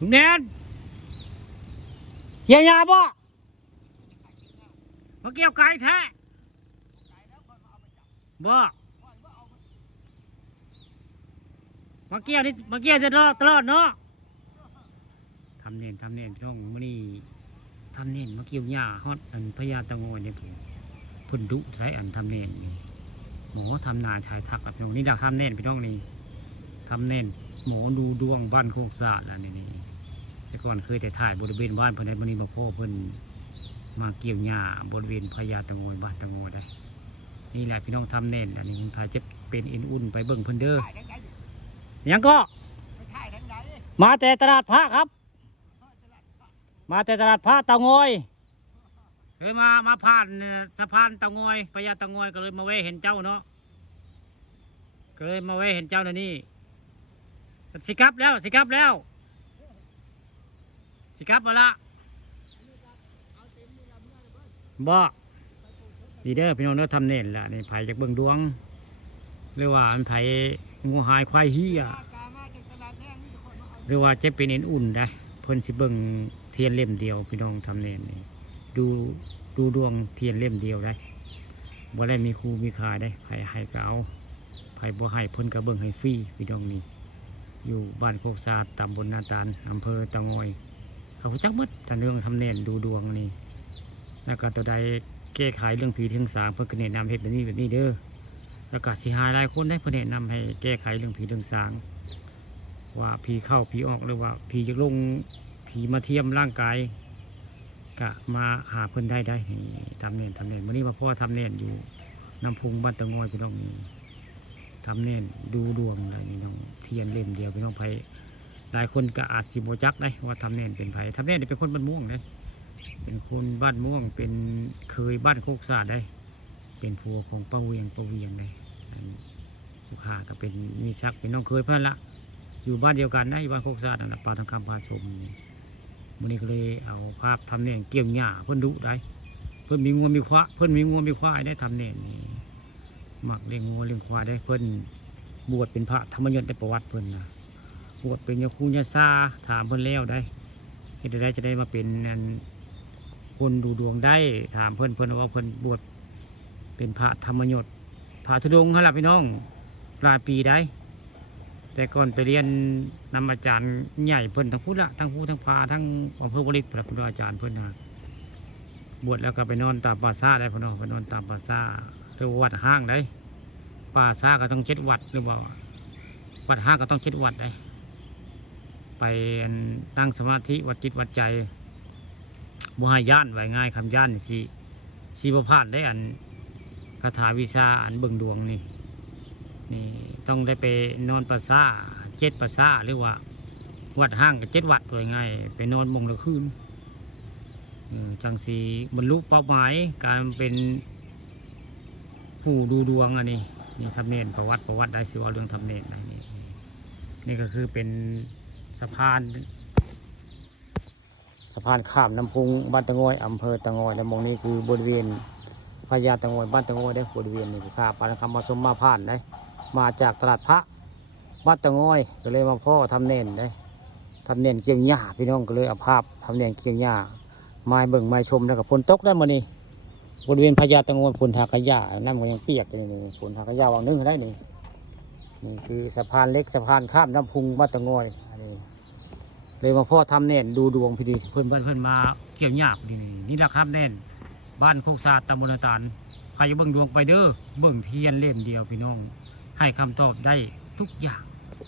ลุงแนนเกี่ยวยาบ่มาเกี่ยวไก่แท้บ่มาเกี่ยวนี่มาเกี่ยวจะตลอดเนาะทำเน่นพี่น้องมื้อนี้ทำเน่นมาเกี่ยวหญ้าฮอดอันพญาตะงอยเนี่ยเพิ่นดุใช้อันทำเน่นนี่หมอทำนาชายทักกับพี่น้องนี่ดักทำเน่นพี่น้องนี่ทำเน่นหมอดูดวงบ้านโคกสะอาดอันนี้แต่ก่อนเคยแต่ถ่ายบริเวณบ้านเพิ่นในมื้อนี้บ่พ่อเพิ่นมาเกี่ยวหญ้าบริเวณพญาตะงอยบ้านตะงอยได้นี่แหละพี่น้องทำเน่นอันนี้ถ่ายจะเป็นอินอุ่นไปเบิ่งเพิ่นเด้อยังก็มาแต่ตลาดพระครับมาแต่ตลาดพระเตางอยเลยมาผ่านสะพานเตางอยพญาเตางอยก็เลยมาแวะเห็นเจ้าเนาะก็เลยมาแวะเห็นเจ้าในนี่สิครับแล้วมาละบ่ดีเด้อพี่น้องเด้อทำเน่นละนี่ไผ่จากเบิ่งดวงหรือว่าอันไผ่งูหายควายเฮียหรือว่าจะเป็นเอ็นอุ่นได้เพิ่นสิเบิ่งเทียนเล่มเดียวพี่น้องทำเน่นนี่ดูดวงเทียนเล่มเดียวได้บ่ได้มีครูมีคาได้ไผ่ให้ก็เอาไผ่บ่ให้เพิ่นก็เบิ่งให้ฟรีพี่น้องนี่อยู่บ้านโคกสะอาดตำบลนาตาลอำเภอเตางอยเขาจักหมดแต่เรื่องทำเน่นดูดวงนี่แล้วก็ตัวใดแก้ไขเรื่องผีเรื่องสางเพื่อแนะนำเหตุแบบนี้เด้อแล้วก็สิหายหลายคนได้เพื่อแนะนำให้แก้ไขเรื่องผีเรื่องสางว่าผีเข้าผีออกหรือว่าผีจะลงผีมาเทียมร่างกายก็มาหาเพิ่นได้ทำเน่นวันนี้มาพ่อทำเน่นอยู่น้ำพุงบ้านตะงอยพี่น้องทำเน่นดูดวงอะไรนี่น้องเทียนเล่มเดียวพี่น้องไผหลายคนก็อาจสิโมจักได้ว่าทำเน่นเป็นไผทำเน่นเป็นคนบ้านม่วงเลยเป็นคนบ้านม่วงเป็นเคยบ้านโคกสะอาดได้เป็นผัวของป้าเวียงเลยผู้ขาก็เป็นมีชักเป็นน้องเคยเพื่อนละอยู่บ้านเดียวกันนะอยู่บ้านโคกสะอาดนั่นแหละปลาทองคำปลาชมวันนี้ก็เลยเอาภาพทำเน่นเกี่ยวหญ้าเพื่อนดุได้เพื่อนมีงัวมีควายได้ทำเน่นหมักเลี้ยงงัวเลี้ยงควายได้เพื่อนบวชเป็นพระธรรมยศในประวัติเพื่อนนะบวชเป็นยาคูยาซาถามเพื่อนแล้วได้เหตุใดจะได้มาเป็นคนดูดวงได้ถามเพื่อนว่าเพื่อนบวชเป็นพระธรรมยศพระธุดงค์เขาหลับพี่น้องปลายปีได้แต่ก่อนไปเรียนนำอาจารย์ใหญ่เพื่อนทั้งพุทธละทั้งผู้ทั้งพาทั้งอำเภอวริตพระคุณอาจารย์เพื่อนนะบวชแล้วก็ไปนอนตามป่าซ่าได้พี่น้องไปนอนตามป่าซ่าหรือวัดห้างได้ป่าซ่าก็ต้อง7 วัดหรือเปล่าวัดห้างก็ต้อง7 วัดได้ไปนั่งสมาธิวัดจิตวัดใจบ่ให้ย่านไว้ง่ายคำย่านสีประพาสได้คาถาวิชาเบิ่งดวงนี่ต้องได้ไปนอนประสา7 ประสาหรือว่าวัดห้างกับ7 วัดไว้ง่ายไปนอนมงละคืนจังสีบรรลุเป้าหมายการเป็นผู้ดูดวงนี่ทำเน่นประวัติได้สิว่าเรื่องทำเน่นนี่ก็คือเป็นสะพานข้ามน้ำพุงบ้านตะงอยอำเภอตะงอยและมองนี้คือบริเวณพญาตะงอยบ้านตะงอยได้บริเวณนี้คือข้าปานคำมาชมมาผ่านได้มาจากตลาดพระบ้านตะงอยก็เลยมาพ่อทำเน่นได้ทำเน่นเกี่ยวหญ้าพี่น้องก็เลยเอาภาพทำเน่นเกี่ยวหญ้าไม้เบิ่งไม้ชมแล้วกับฝนตกได้มานี่บริเวณพญาตะงอยฝนทากระยาน้ำก็ยังเปียกอยู่นี่ฝนทากระยาวางนึงได้นี่คือสะพานเล็กสะพานข้ามน้ำพุงบ้านตะงอยเลยมาพ่อทำเน่นดูดวงพี่ดีเพื่อนมาเกี่ยวหญ้านี่แหละครับเน่นบ้านโคกสะอาดตำบลนาตาลใครจะเบิ่งดวงไปเด้อเบิ่งเทียนเล่มเดียวพี่น้องให้คำตอบได้ทุกอย่าง